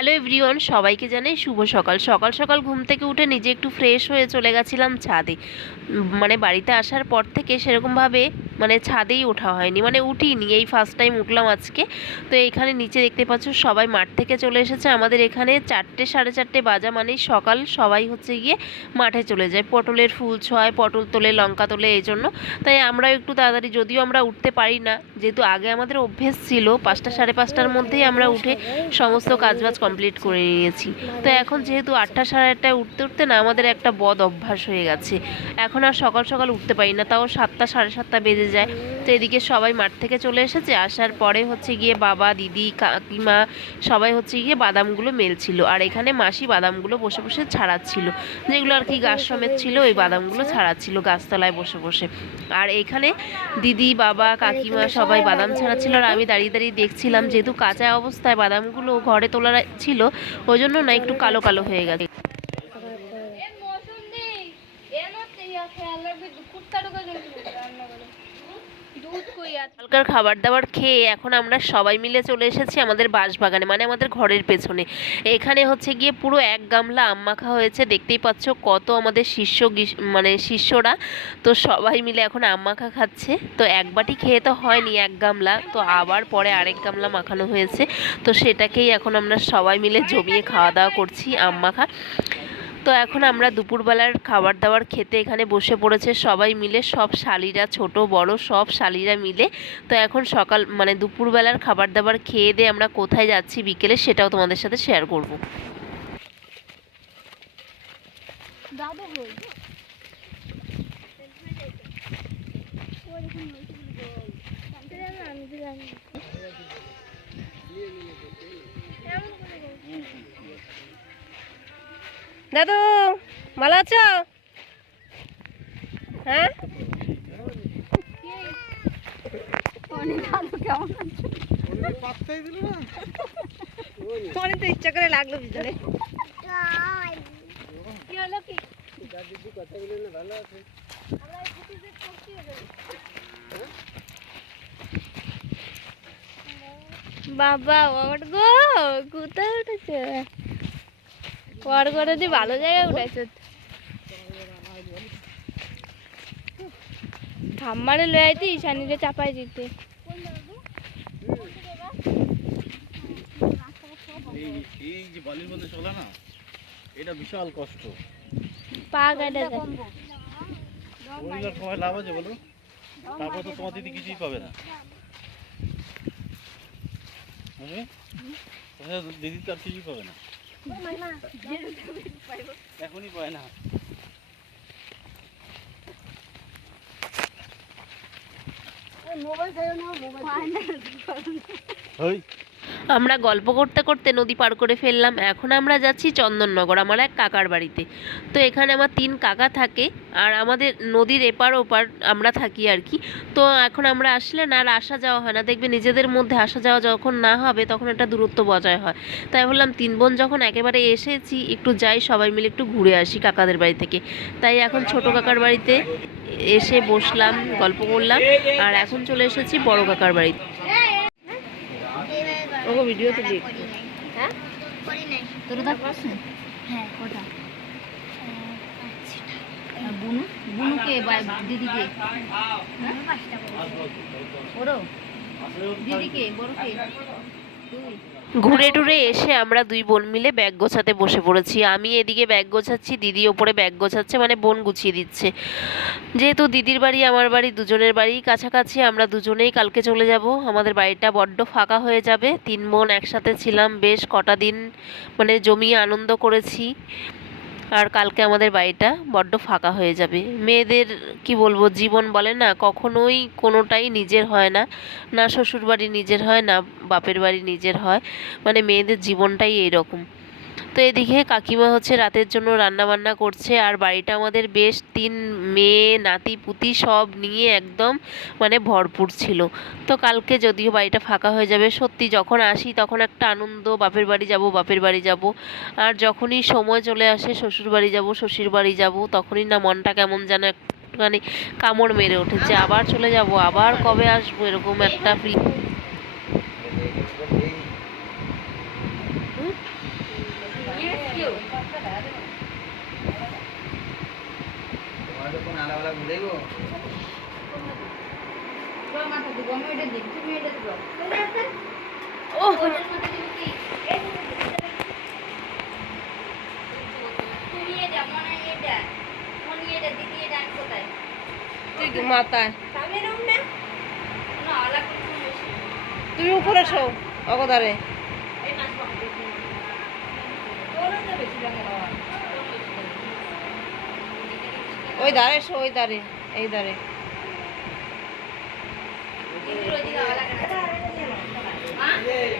Hello everyone, সবাইকে জানাই শুভ সকাল। সকাল সকাল ঘুম থেকে উঠে নিজে একটু ফ্রেশ হয়ে চলে গেছিলাম ছাদে। মানে বাড়িতে আসার পর থেকে সেরকমভাবে ছাদেই ওঠা হয়নি, উঠিনি, এই ফার্স্ট টাইম উঠলাম আজকে। তো এখানে নিচে দেখতে পাচ্ছ সবাই মাঠ থেকে চলে এসেছে। আমাদের এখানে 4টে সাড়ে 4টে বাজা মানেই সকাল, সবাই হচ্ছে গিয়ে মাঠে চলে যায়। পটলের ফুল ছোঁয়, পটল তোলে, লঙ্কা তোলে, এই জন্য তাই আমরাও একটু তাড়াতাড়ি, যদিও আমরা উঠতে পারি না, যেহেতু আগে আমাদের অভ্যেস ছিল 5টা সাড়ে 5টার মধ্যেই আমরা উঠে সমস্ত কাজবাজ কমপ্লিট করে নিয়েছি। তো এখন যেহেতু 8টা সাড়ে 8টায় উঠতে উঠতে না আমাদের একটা বদ অভ্যাস হয়ে গেছে, এখন আর সকাল সকাল উঠতে পারি না, তাও 7টা সাড়ে 7টা বেজে যায়। তো এদিকে সবাই মাঠ থেকে চলে এসেছে, আসার পরে হচ্ছে গিয়ে বাবা, দিদি, কাকিমা সবাই হচ্ছে গিয়ে বাদামগুলো মেলছিল, আর এখানে মাসি বাদামগুলো বসে বসে ছাড়াচ্ছিল, যেগুলো আর কি গাছ সমেত ছিল, ওই বাদামগুলো ছাড়াচ্ছিল গাছতলায় বসে বসে। আর এখানে দিদি, বাবা, কাকিমা সবাই বাদাম ছাড়াচ্ছিল, আর আমি দাঁড়িয়ে দাঁড়িয়ে দেখছিলাম। যেহেতু কাঁচা অবস্থায় বাদামগুলো ঘরে তোলা ছিল, ওই জন্য না একটু কালো কালো হয়ে গেছে। হালকার খাবার দাবার খেয়ে এখন আমরা সবাই মিলে চলে এসেছি আমাদের বাঁশবাগানে, আমাদের ঘরের পেছনে। এখানে হচ্ছে গিয়ে পুরো 1 গামলা আম মাখা হয়েছে, দেখতেই পাচ্ছ কত আমাদের শিষ্যরা। তো সবাই মিলে এখন আম মাখা খাচ্ছে। তো এক বাটি খেয়ে তো হয়নি, 1 গামলা, তো আবার পরে আরেক গামলা মাখানো হয়েছে। তো সেটাকেই এখন আমরা সবাই মিলে জমিয়ে খাওয়া দাওয়া করছি, আম মাখা। তো এখন আমরা দুপুরবেলার খাবার দাবার খেতে এখানে বসে পড়েছে সবাই মিলে, সব শালিরা, ছোট বড় সব শালিরা মিলে। তো এখন সকাল দুপুরবেলার খাবার দাবার খেয়ে দিয়ে আমরা কোথায় যাচ্ছি বিকেলে, সেটাও তোমাদের সাথে শেয়ার করব। দাদু ভালো আছো? হ্যাঁ, তো ইচ্ছা করে লাগলো ভিতরে। বাবা ওর গো, কোথায় উঠেছে? ওর ঘরে যে ভালো জায়গায় উঠেছে। ঠাম্মারে লয়ে আইতি, ঈশানীরে চাপাই দিতে। এই যে বালির মধ্যে চলা না, এটা বিশাল কষ্ট। পা কাটে যায়। ওইগুলোর সময় লাভ আছে বলো? তারপর তো তোমার দিদি কিছুই পাবে না। দিদি তো আর কিছুই পাবে না, এখনই পায় না। আমরা গল্প করতে করতে নদী পার করে ফেললাম। এখন আমরা যাচ্ছি চন্দননগর, আমার এক কাকার বাড়িতে। তো এখানে আমার 3 কাকা থাকে, আর আমাদের নদীর এপার ওপার আমরা থাকি আর কি। তো এখন আমরা আসলে না আর আসা যাওয়া হয় না, দেখবে নিজেদের মধ্যে আসা যাওয়া যখন না হবে তখন একটা দূরত্ব বজায় হয়। তাই বললাম 3 বোন যখন একেবারে এসেছি, একটু যাই সবাই মিলে একটু ঘুরে আসি কাকাদের বাড়ি থেকে। তাই এখন ছোট কাকার বাড়িতে এসে বসলাম, গল্প করলাম, আর এখন চলে এসেছি বড় কাকার বাড়িতে। ওগো ভিডিও তো দেখ। হ্যাঁ করি নাই তোর দাগ আছে? হ্যাঁ কোটা আর বুনু, বুনুকে দিদিকে, হ্যাঁ পাঁচটা বড় দিদিকে, বড়কে তুই। ঘুরে টুরে এসে আমরা 2 বোন মিলে ব্যাগ গোছাতে বসে পড়েছি। আমি এদিকে ব্যাগ গোছাচ্ছি, দিদি ওপরে ব্যাগ গোছাচ্ছে, বোন গুছিয়ে দিচ্ছে। যেহেতু দিদির বাড়ি আমার বাড়ি দুজনের বাড়ি কাছাকাছি, আমরা দুজনেই কালকে চলে যাব। আমাদের বাড়িটা বড্ড ফাঁকা হয়ে যাবে। 3 বোন একসাথে ছিলাম, বেশ কটা দিন জমিয়ে আনন্দ করেছি, আর কালকে আমাদের বাড়িটা বড্ড ফাঁকা হয়ে যাবে। মেয়েদের কি বলবো, জীবন বলে না, কখনোই কোনোটাই নিজের হয় না, না শ্বশুর বাড়ি নিজের হয়, না বাপের বাড়ি নিজের হয়, মেয়েদের জীবনটাই এইরকম। তো এদিকে কাকিমা হচ্ছে রাতের জন্য রান্না বান্না করছে, আর বাড়িটা আমাদের বেশ 3 মেয়ে নাতি পুতি সব নিয়ে একদম ভরপুর ছিল। তো কালকে যদিও বাড়িটা ফাঁকা হয়ে যাবে, সত্যি যখন আসি তখন একটা আনন্দ, বাপের বাড়ি যাব বাপের বাড়ি যাব, আর যখনই সময় চলে আসে শ্বশুর বাড়ি যাব শ্বশুর বাড়ি যাব, তখনই না মনটা কেমন যেন একটুখানি কামড় মেরে উঠেছে, আবার চলে যাব, আবার কবে আসবো, এরকম একটা কেউ তোমার তো কোন আলাদা ঘুরেগো মাথা দিব আমি এটা দিব তুমি এটা দিব ও মাথা দিব কি তুমি এটা মনে এটা মনে এটা দিদি এটা আমি কোথায় তুই মাথায় সামনে নাও না না আলাদা কিছু তুই উপরে শো অগদারে এই মাছ পাবো তোরও তো বেশি লাগে বাবা ওই ধারে শো ওই ধারে এই ধারে দিদি রোজি দাও লাগে না হ্যাঁ